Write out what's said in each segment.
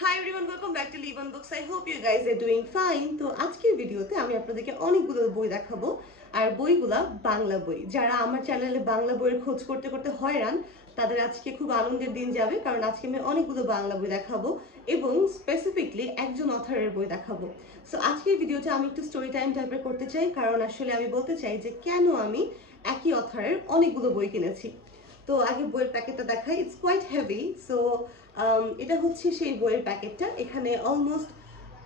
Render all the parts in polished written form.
Hi everyone, welcome back to Leave on Books. I hope you guys are doing fine. তো আজকের ভিডিওতে আমি আপনাদেরকে অনেকগুলো বই দেখাবো আর বইগুলা বাংলা বই। যারা আমার চ্যানেলে বাংলা বইয়ের খোঁজ করতে করতে হয়রান তাদের আজকে খুব আনন্দের দিন যাবে, কারণ আজকে আমি অনেকগুলো বাংলা বই দেখাবো এবং স্পেসিফিকলি একজন অথরের বই দেখাবো। সো আজকের ভিডিওটা আমি একটু স্টোরি টাইম টাইপের করতে চাই, কারণ আসলে আমি বলতে চাই যে কেন আমি একই অথরের অনেকগুলো বই কিনেছি। তো আগে বইয়ের প্যাকেটটা দেখাই। It's quite heavy. সো এটা হচ্ছে সেই বইয়ের প্যাকেটটা। এখানে অলমোস্ট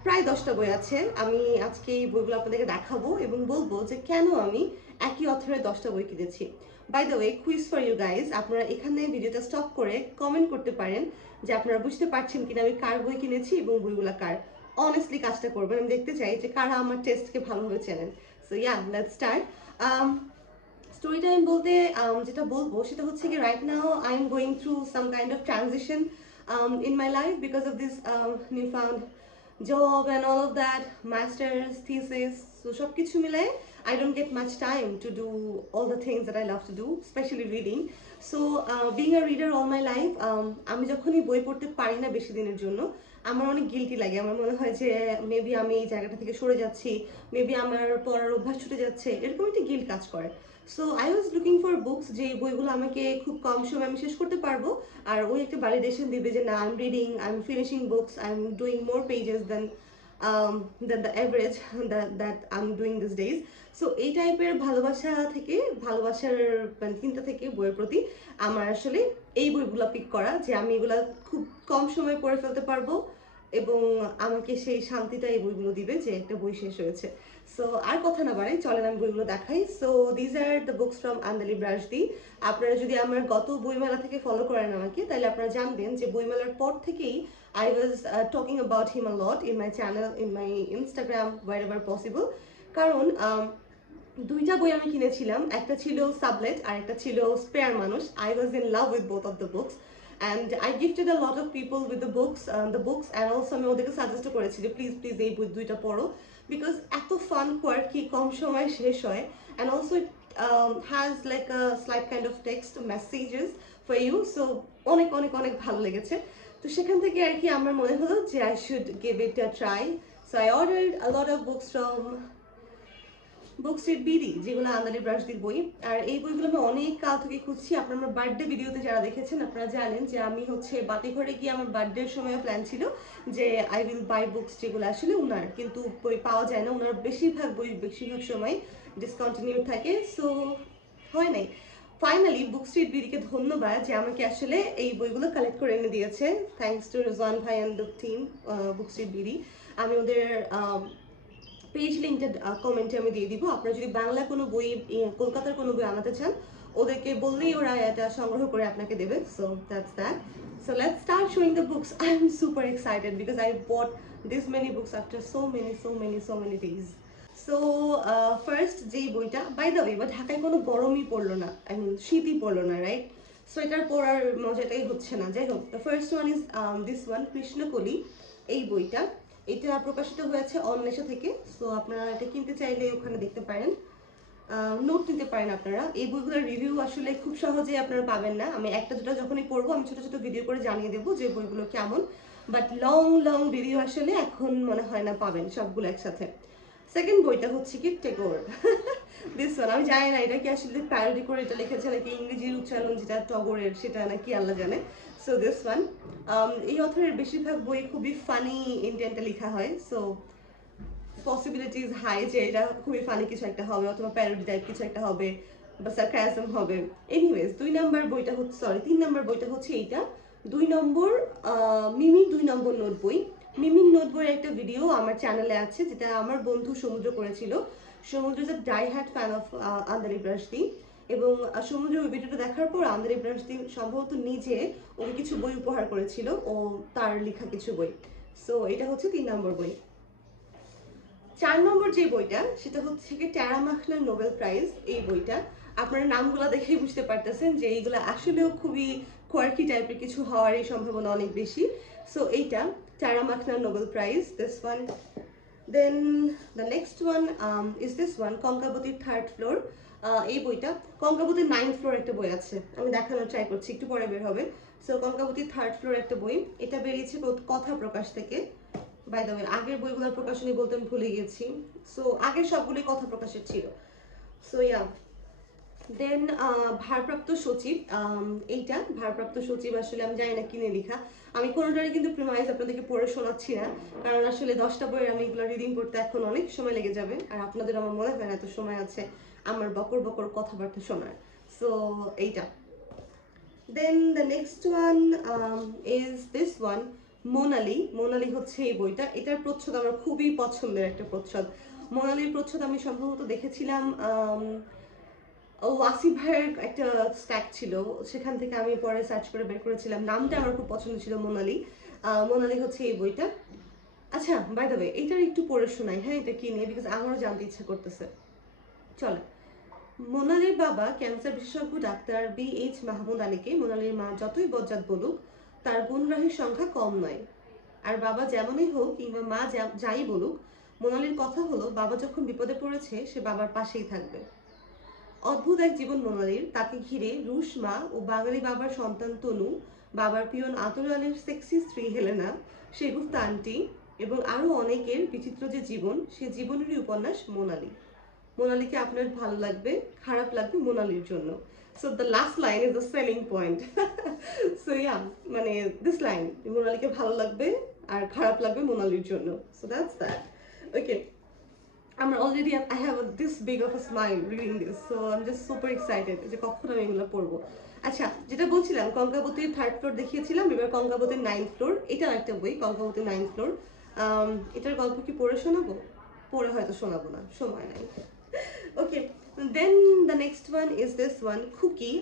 প্রায় 10টা বই আছে। আমি আজকে এই বইগুলো আপনাদেরকে দেখাবো এবং বলবো যে কেন আমি একই অথরের 10টা বই কিনেছি। By the way, quiz for you guys, আপনারা এখানে ভিডিওটা স্টপ করে কমেন্ট করতে পারেন যে আপনারা বুঝতে পারছেন কিনা আমি কার বই কিনেছি এবং বইগুলো কার। অনেস্টলি কাজটা করবেন, আমি দেখতে চাই যে কারা আমার টেস্টকে ভালোভাবে চেনেন। So yeah, let's start. Story time বলতে যেটা বলবো সেটা হচ্ছে কি, right now I am going through some kind of transition in my life because of this newfound job and all of that, master's thesis. So সব কিছু মিলে I don't get much time to do all the things that I love to do, especially reading. So being a reader all my life, আমি যখনই বই পড়তে পারি না বেশি দিনের জন্য আমার অনেক গিল্টি লাগে। আমার মনে হয় যে মেবি আমি এই জায়গাটা থেকে সরে যাচ্ছি, মেবি আমার পড়ার অভ্যাস ছুটে যাচ্ছে, এরকম একটা গিল্ট কাজ করে। So I was looking for books যে বইগুলো আমাকে খুব কম সময় আমি শেষ করতে পারবো আর ওই একটা ভ্যালিডেশন দিবে যে না, I am reading, I am finishing books, I am doing more pages then the average that I am doing this days. So এই টাইপের ভালোবাসা থেকে, ভালোবাসার মানে চিন্তা থেকে বইয়ের প্রতি আমার আসলে এই বইগুলো পিক করা, যে আমি এগুলা খুব কম সময় পড়ে ফেলতে পারবো এবং আমাকে সেই শান্তিটা এই বইগুলো দিবে যে একটা বই শেষ হয়েছে। সো আর কথা না বাড়াই, চলেন আমি বইগুলো দেখাই। So these are the books from আন্দালি ব্রাশদি। আপনারা যদি আমার গত বইমেলা থেকে ফলো করেন আমাকে, তাহলে আপনারা জানবেন যে বইমেলার পর থেকেই I was talking about him a lot in my channel, in my Instagram, where ever possible. কারণ দুইটা বই আমি কিনেছিলাম, একটা ছিল সাবলেট আর একটা ছিল স্পেয়ার মানুষ। I was in love with both of the books and I gifted a lot of people with the books and also আমি ওদেরকে সাজেস্ট করেছি যে প্লিজ প্লিজ এই বই দুইটা পড়ো, বিকজ এত ফান কোয়ার্কি, কম সময় শেষ হয়, and also it has like a slight kind of text messages for you. So অনেক অনেক অনেক ভালো লেগেছে। তো সেখান থেকে আর কি আমার মনে হলো যে I should give it a try. So I ordered a lot of books from book street BD, যেগুলো আন্দালি ব্রাশদির বই। আর এই বইগুলো আমি অনেক কাল থেকে খুঁজছি। আপনার আমার বার্থডে ভিডিওতে যারা দেখেছেন আপনারা জানেন যে আমি হচ্ছে বাতিঘরে গিয়ে আমার বার্থডের সময় প্ল্যান ছিল যে আই উইল বাই বুকস, যেগুলো আসলে উনার কিন্তু বই পাওয়া যায় না, উনার বেশিরভাগ বই বেশিরভাগ সময় ডিসকন্টিনিউ থাকে। সো হয় নাই। ফাইনালি বুক স্ট্রিট বিডিকে ধন্যবাদ যে আমাকে আসলে এই বইগুলো কালেক্ট করে এনে দিয়েছে। থ্যাংকস টু রিজওয়ান ভাই and the team book street BD. আমি ওদের পেজ লিঙ্কটা কমেন্টে আমি দিয়ে দিব। আপনারা যদি বাংলা কোনো বই, কলকাতার কোনো বই আনাতে চান, ওদেরকে বললেই ওরা এটা সংগ্রহ করে আপনাকে দেবে। So that's that. So let's start showing the books. I M super excited because I bought this many books after so many days. So first যেই বইটা, বাই দ্য ওয়ে, বা ঢাকায় কোনো গরমই পড়লো না, আই মিন শীতই পড়লো না, রাইট? সোয়েটার পরার মজাটাই হচ্ছে না। যাই হোক, the first one is this one, Krishnakoli. এই বইটা, এটা প্রকাশিত হয়েছে অন্বেষা থেকে। সো আপনারা এটা কিনতে চাইলে ওখানে দেখতে পারেন, নোট নিতে পারেন আপনারা। এই বইগুলোর রিভিউ আসলে খুব সহজেই আপনারা পাবেন না। আমি একটা দুটো যখনই পড়বো আমি ছোটো ছোটো ভিডিও করে জানিয়ে দেবো যে বইগুলো কেমন, বাট লং লং রিভিউ আসলে এখন মনে হয় না পাবেন সবগুলো একসাথে। সেকেন্ড বইটা হচ্ছে কি টেগোর। দিস ওয়ান, আমি জানি না এটা কি আসলে প্যারোডি করে এটা লিখেছে নাকি ইংরেজির উচ্চারণ যেটা টগরের সেটা নাকি আল্লাহ জানে। সো দিস ওয়ান, এই অথরের বেশিরভাগ বই খুবই ফানি ইন্টেন্টে লেখা হয়। সো পসিবিলিটিস হাই যে এটা খুবই ফানি কিছু একটা হবে অথবা প্যারোডি টাইপ কিছু একটা হবে বা সার্কাজম হবে। এনিওয়েজ, 3 নম্বর বইটা হচ্ছে এইটা। 2 নম্বর মিমির 2 নম্বর নোট বই। মিমির নোট বইয়ের একটা ভিডিও আমার চ্যানেলে আছে, যেটা আমার বন্ধু সমুদ্র করেছিল। Samudra is a die hard fan of আন্দালি ব্রাশদি, এবং সমুদ্র ওই ভিডিওটা দেখার পর আন্দালি ব্রাশদি সম্ভবত নিজে ওকে কিছু বই উপহার করেছিল, ও তার লেখা কিছু বই। সো এটা হচ্ছে 3 নম্বর বই। 4 নম্বর যে বইটা সেটা হচ্ছে কি ট্যারা মাখলার নোবেল প্রাইজ। এই বইটা আপনারা নামগুলো দেখেই বুঝতে পারতেছেন যে এইগুলো আসলেও খুবই কোয়ার্কি টাইপের কিছু হওয়ারই সম্ভাবনা অনেক বেশি। সো এইটা ট্যারা মাখলার Nobel prize, this one. Then the next one is this one, Konkabati Third Floor. এই বইটা কঙ্কাবতীর 9th ফ্লোর একটা বই আছে, আমি দেখানোর ট্রাই করছি, একটু পরে বের হবে। সো কঙ্কাবতীর 3rd ফ্লোর একটা বই, এটা বেরিয়েছে কথা প্রকাশ থেকে। বাই দ্য ওয়ে, আগের বইগুলোর প্রকাশনী বলতে আমি ভুলে গেছি। সো আগের সবগুলোই কথা প্রকাশের ছিল। সো ইয়া, দেন ভারপ্রাপ্ত সচিব, এইটা ভারপ্রাপ্ত সচিব আসলে আমি জানি না কিনে লেখা, আমি কোনোটারই কিন্তু প্রিমাইজ আপনাদেরকে পড়ে শোনাচ্ছি না, কারণ আসলে 10টা বইয়ের আমি এগুলো রিডিং করতে এখন অনেক সময় লেগে যাবে, আর আপনাদের আমার মনে হয় না এত সময় আছে আমার বকর বকর কথাবার্তা শোনার। সো এইটা। Then the next one is this one, Monali. Monali হচ্ছে এই বইটা, এটার প্রচ্ছদ আমার খুবই পছন্দের একটা প্রচ্ছদ। মোনালির প্রচ্ছদ আমি সম্ভবত দেখেছিলাম ওয়াসিফ ভাইয়ের একটা স্ট্যাক ছিল, সেখান থেকে আমি পরে সার্চ করে বের করেছিলাম, নামটা আমার খুব পছন্দ ছিল, মোনালি। মোনালি হচ্ছে এই বইটা। আচ্ছা, বাই দ্য ওয়ে, এইটার একটু পড়ে শোনাই, হ্যাঁ, এটা কি নিয়ে, বিকজ আমারও জানতে ইচ্ছা করতেছে। চলে। মোনালির বাবা ক্যান্সার বিশেষজ্ঞ ডাক্তার BH মাহমুদ আলীকে মোনালির মা যতই বজ্জাত বলুক, তার গুণগ্রাহীর সংখ্যা কম নয়। আর বাবা যেমনই হোক কিংবা মা যাই বলুক, মোনালির কথা হলো বাবা যখন বিপদে পড়েছে সে বাবার পাশেই থাকবে। অদ্ভুত এক জীবন মোনালির, তাকে ঘিরে রুশ মা ও বাঙালি বাবার সন্তান তনু, বাবার পিয়ন আতর আলীর সেক্সি স্ত্রী হেলেনা, শেগুফতা আন্টি এবং আরও অনেকের বিচিত্র যে জীবন, সে জীবনেরই উপন্যাস মোনালি। মোনালিকে আপনার ভালো লাগবে, খারাপ লাগবে মোনালির জন্য। So the last line is the selling point. So yeah, মানে দিস লাইন, মোনালিকে ভালো লাগবে আর খারাপ লাগবে মোনালির জন্য। So that's that. Okay, I'm already, I have this big of a smile reading this, so I'm just super excited যে কখন আমি এগুলো পড়বো। আচ্ছা, যেটা বলছিলাম, কঙ্কাবতীর 3rd ফ্লোর দেখিয়েছিলাম, এবার কঙ্কাবতীর 9th ফ্লোর, এটাও একটা বই, কঙ্কাবতীর 9th ফ্লোর। এটার গল্প কি পড়ে শোনাবো? পড়ে হয়তো শোনাবো না, সময় নাই। Okay, then the next one is this one, Khuki.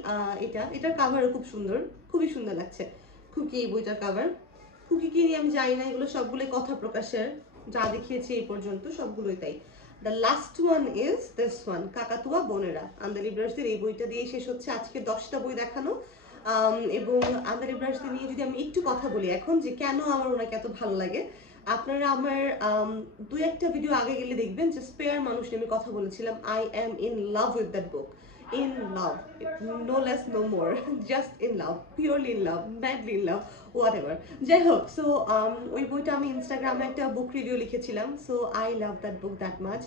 এটার কাভারও খুব সুন্দর, খুবই সুন্দর লাগছে। খুকি এই বইটার কাভার। খুকি কি নিয়ে আমি জানি না, এগুলো সবগুলোই কথা প্রকাশের, যা দেখিয়েছি এই পর্যন্ত সবগুলোই তাই। The last one is this one, কাকাতুয়া বোনেরা। আন্দালি ব্রাশদের এই বইটা দিয়ে শেষ হচ্ছে আজকে 10টা বই দেখানো। এবং আন্দালি ব্রাশদের নিয়ে যদি আমি একটু কথা বলি এখন, যে কেন আমার ওনাকে এত ভালো লাগে, আপনারা আমার 2-1টা ভিডিও আগে গেলে দেখবেন যে স্পেয়ার মানুষ নিয়ে আমি কথা বলেছিলাম। I am in love with that book, in love, no less no more, just in love, purely in love, madly in love, whatever. যাই হোক, সো ওই বইটা আমি ইনস্টাগ্রামে একটা বুক রিভিউ লিখেছিলাম। So I love that book that much.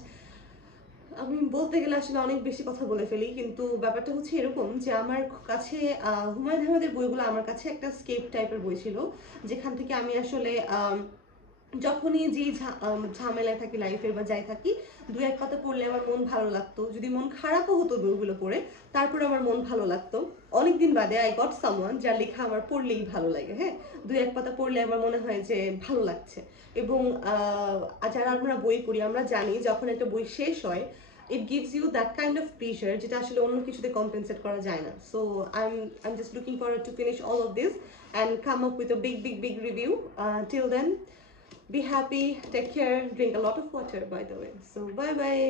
আমি বলতে গেলে আসলে অনেক বেশি কথা বলে ফেলি, কিন্তু ব্যাপারটা হচ্ছে এরকম যে আমার কাছে হুমায়ুন আহমেদের বইগুলো আমার কাছে একটা স্কেপ টাইপের বই ছিল, যেখান থেকে আমি আসলে যখনই যে ঝামেলায় থাকি লাইফের বা যাই থাকি, 2-1 পাতা পড়লে আমার মন ভালো লাগতো, যদি মন খারাপও হতো বইগুলো পড়ে, তারপরে আমার মন ভালো লাগতো। অনেকদিন বাদে আই গট সামওয়ান যার লেখা আমার পড়লেই ভালো লাগে, হ্যাঁ, 2-1 পাতা পড়লে আমার মনে হয় যে ভালো লাগছে। এবং যারা আমরা বই পড়ি আমরা জানি যখন একটা বই শেষ হয়, it gives you that kind of pleasure যেটা আসলে অন্য কিছুতে কম্পেনসেট করা যায় না। So I'm just looking forward to finish all of this and come up with a big review. Till then, be happy, take care, drink a lot of water by the way. So bye bye.